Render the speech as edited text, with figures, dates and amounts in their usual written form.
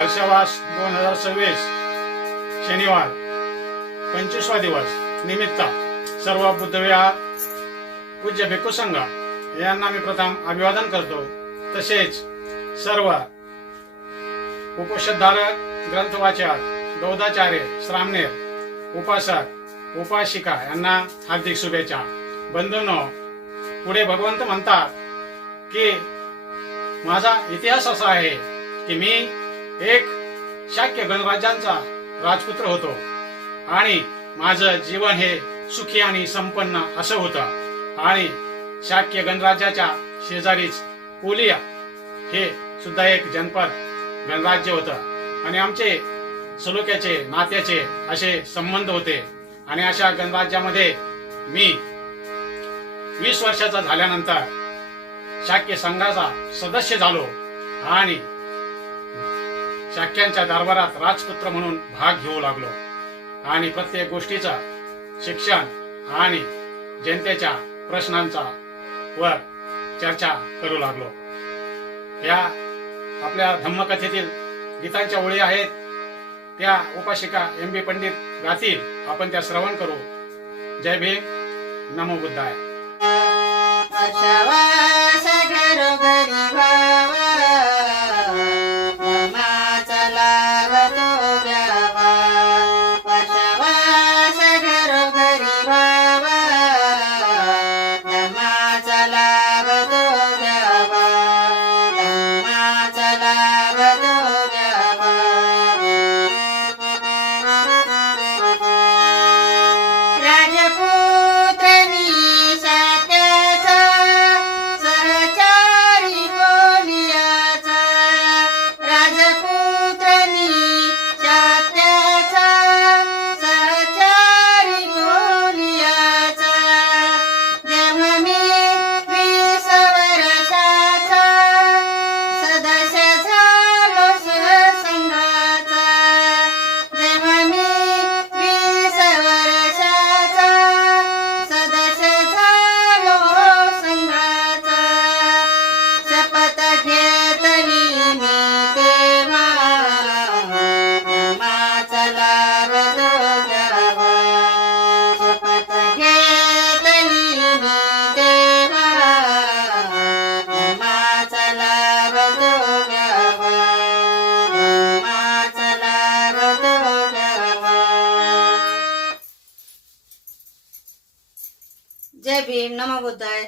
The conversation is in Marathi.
वर्षवास 2026 शनिवार 25वा दिवस निमित्त सर्व बुद्धविहार पूज्य भिक्खू संघ यांना मी प्रथम अभिवादन करतो। तसेच सर्व उपोषधारक, ग्रंथवाचक, बौद्धाचार्य, श्रामणेर, उपासक, उपासिका यांना हार्दिक शुभेच्छा। बंधूंनो, पुढे भगवंत म्हणतात की माझा इतिहास असा आहे की मी एक शाक्य गणराज्यांचा राजपुत्र होतो आणि माझं जीवन हे सुखी आणि संपन्न असं होतं। आणि शाक्य गणराज्याच्या शेजारीच कोलिया हे सुद्धा एक जनपद गणराज्य होतं आणि आमचे सलोख्याचे, नात्याचे असे संबंध होते। आणि अशा गणराज्यामध्ये मी 20 वर्षाचा झाल्यानंतर शाक्य संघाचा सदस्य झालो आणि शाक्यांच्या दरबारात राजपुत्र म्हणून भाग घेऊ लागलो आणि प्रत्येक गोष्टीचं शिक्षण आणि जनतेच्या प्रश्नांचा वर चर्चा करू लागलो। या आपल्या धम्मकथेतील गीतांच्या ओळी आहेत, त्या उपासिका एम.बी. पंडित गातील, आपण त्या श्रवण करू। जय भीम, नमो बुद्धाय। जय भीम, नमो बुद्धाय।